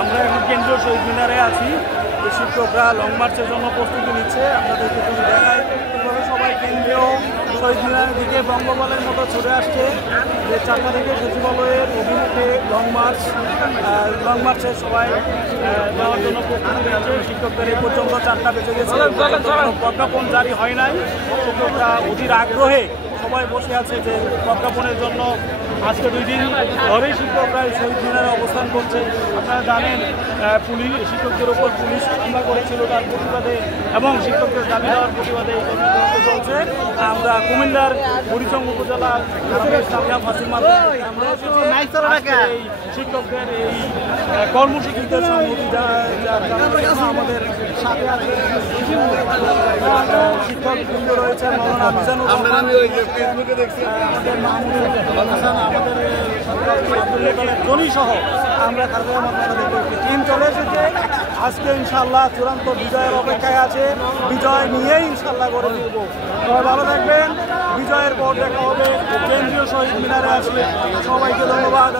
আমরা এখন কেন্দ্রীয় শহীদ মিনারে আছি। শিক্ষকরা লং মার্চের জন্য প্রস্তুতি নিচ্ছে। আপনাদেরকে যদি দেখায় তবে সবাই কেন্দ্রীয় শহীদ মিনারের দিকে বঙ্গবলের মতো ছুটে আসছে। যে 4টা থেকে সচিবালয়ের অভিমুখে লং মার্চে সবাই যাওয়ার জন্য প্রস্তুতি নিচ্ছে। শিক্ষকদের এই পর্যন্ত 4টা বেজে গেছে, প্রজ্ঞাপন জারি হয় নাই। শিক্ষকরা অধীর আগ্রহে সবাই বসে আছে যে প্রজ্ঞাপনের জন্য। আজকে 2 দিন ধরেই শিক্ষকরা শহীদ মিনারে অবস্থান করছে। আপনারা জানেন শিক্ষকদের উপর পুলিশ হামলা করেছিল তার প্রতিবাদে এবং শিক্ষকদের দাবি দেওয়ার প্রতিবাদে এই কর্মসূচি চলছে। আমরা কুমিল্লার বুড়িচং উপজেলার এই শিক্ষকদের এই কর্মসূচিতে আমাদের সাথে আছে শিক্ষক বৃন্দ রয়েছেন, মৌলানা মিজানুর রহমান, আমাদের মাহমুদুল হাসান, আমাদের জনি সহ আমরা খালেদা মাদ্রাসা থেকে টিম চলে এসেছে। আজকে ইনশাল্লাহ চূড়ান্ত বিজয়ের অপেক্ষায় আছে। বিজয় নিয়েই ইনশাল্লাহ গড়ে তুলব। সবাই ভালো থাকবেন। বিজয়ের পর দেখা হবে কেন্দ্রীয় শহীদ মিনারে আসলে। সবাইকে ধন্যবাদ।